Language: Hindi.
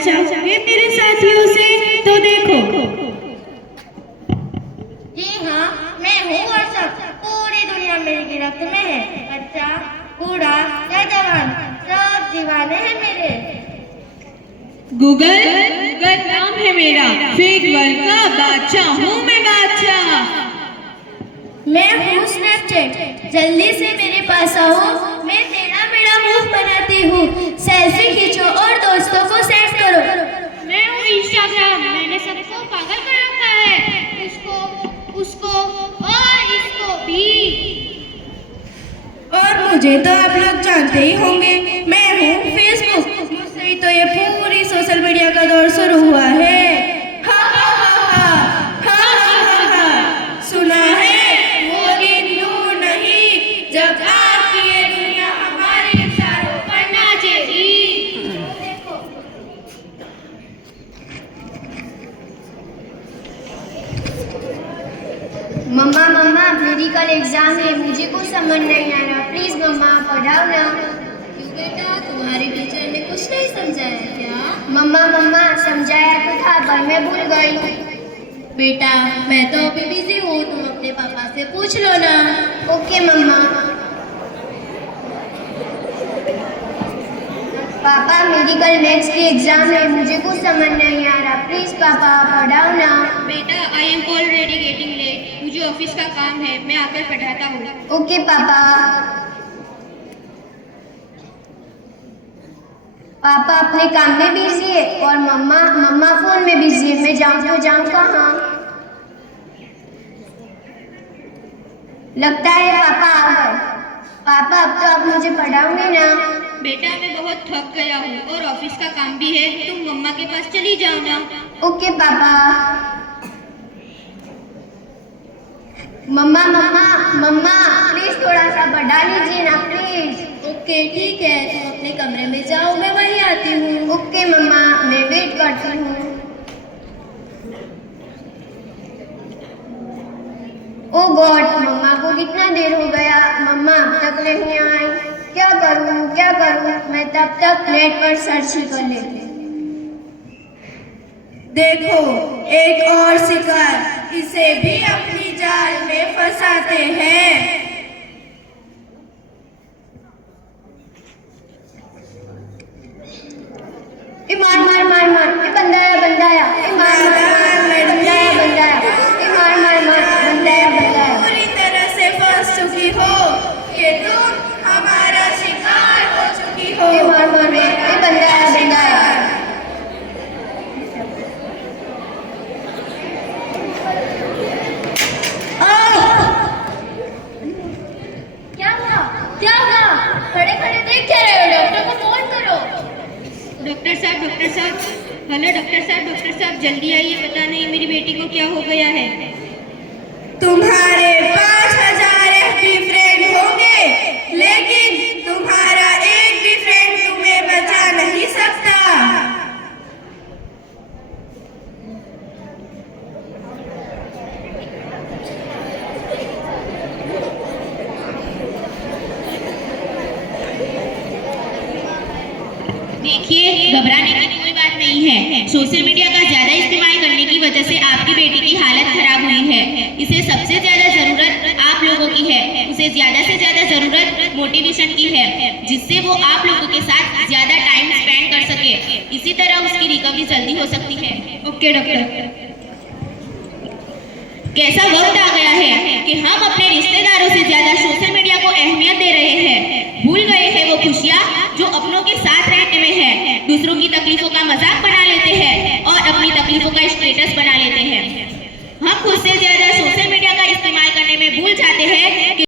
चाहोगे मेरे साथियों से तो देखो। जी हाँ, मैं हूँ और सब पूरी दुनिया मेरी गिरफ्त में है। बच्चा, बूढ़ा या जवान, सब दीवाने हैं मेरे। गूगल नाम है मेरा, फेक वर्ल्ड का बादशाह हूँ मैं बादशाह। मैं हूँ स्नैपचैट, जल्दी से मेरे पास आओ, मैं तेरा मेरा मुंह बनाती हूँ। सेल्फी खींचो और दोस्तों को सेंड करो। मैं हूँ इंस्टाग्राम, मैंने सबको पागल कर रखा है, उसको और इसको भी। और मुझे तो आप लोग जानते ही होंगे, मैं हूँ फेसबुक, मुझसे ही तो ये पूरी सोशल मीडिया का दौर शुरू हुआ है। हा हा हा हा हा हा हा हा। सुना है वो दिन दूर नहीं जब आपकी ये दुनिया हमारे इशारों पर नाचेगी। मम्मा मम्मा मेरी कल एग्जाम है, मुझे कुछ समझ नहीं आ रहा, प्लीज मम्मा पढ़ाओ ना। क्यों बेटा, तुम्हारे टीचर ने कुछ नहीं समझाया क्या? मम्मा मम्मा समझाया तो था पर मैं भूल गई। बेटा मैं तो अभी बिजी हूँ, तुम अपने पापा से पूछ लो ना। ओके मम्मा। पापा मेरी कल मैथ्स की एग्जाम है, मुझे कुछ समझ नहीं आ रहा, प्लीज पापा पढ़ाओ ना। बेटा I am already getting late, मुझे ऑफिस का काम है, मैं आकर पढ़ाता हूँ। ओके पापा। पापा अपने काम में बिजी है और मम्मा फोन में बिजी है, मैं जाऊँ तो जाऊँ कहाँ? लगता है पापा आ गए। पापा अब तो आप मुझे पढ़ाओगे ना? बेटा मैं बहुत थक गया हूँ और ऑफिस का काम भी है, तुम मम्मा के पास चली जाओ ना। ओके पापा। मम्मा मम्मा मम्मा प्लीज थोड़ा सा पढ़ा लीजिए ना प्लीज। ओके ठीक है, तुम अपने कमरे में जाओ, मैं वहीं आती हूँ। ओके मम्मा, मैं वेट करती हूँ। ओ गॉड, मम्मा को कितना देर हो गया, मम्मा अब तक नहीं आई। क्या करूँ मैं तब तक नेट पर सर्च ही कर लेती। देखो एक और शिकार, इसे भी अपनी जाल में फंसाते हैं। मार मार मार मार, ये बंदा आया, ये मार मार मार, बंदा आया, ये मार मार मार, बंदा आया। पूरी तरह से फंस चुकी हो कि तुम हमारा शिकार हो चुकी हो। ये मार मार मार, ये बंदा आया। क्या हुआ? खड़े खड़े देख क्या रहे हो? डॉक्टर को फोन करो। डॉक्टर साहब, हेलो डॉक्टर साहब जल्दी आइए, पता नहीं मेरी बेटी को क्या हो गया है। तुम्हारे 5000 FB फ्रेंड होंगे, लेकिन तुम्हारा एक भी फ्रेंड तुम्हें बचा नहीं सकता। देखिए घबराने की कोई बात नहीं है, सोशल मीडिया का ज्यादा इस्तेमाल करने की वजह से आपकी बेटी की हालत खराब हुई है। इसे सबसे ज्यादा जरूरत आप लोगों की है, उसे ज्यादा से ज्यादा जरूरत मोटिवेशन की है, जिससे वो आप लोगों के साथ ज्यादा टाइम स्पेंड कर सके, इसी तरह उसकी रिकवरी जल्दी हो सकती है। Okay doctor. कैसा वक्त आ गया है कि हम अपने रिश्तेदारों से ज्यादा सोशल मीडिया को अहमियत दे रहे हैं, भूल गए हैं वो खुशियाँ जो अपनों के साथ रहने में है। दूसरों की तकलीफों का मजाक बना लेते हैं और अपनी तकलीफों का स्टेटस बना लेते हैं। हम खुद से ज्यादा सोशल मीडिया का इस्तेमाल करने में भूल जाते हैं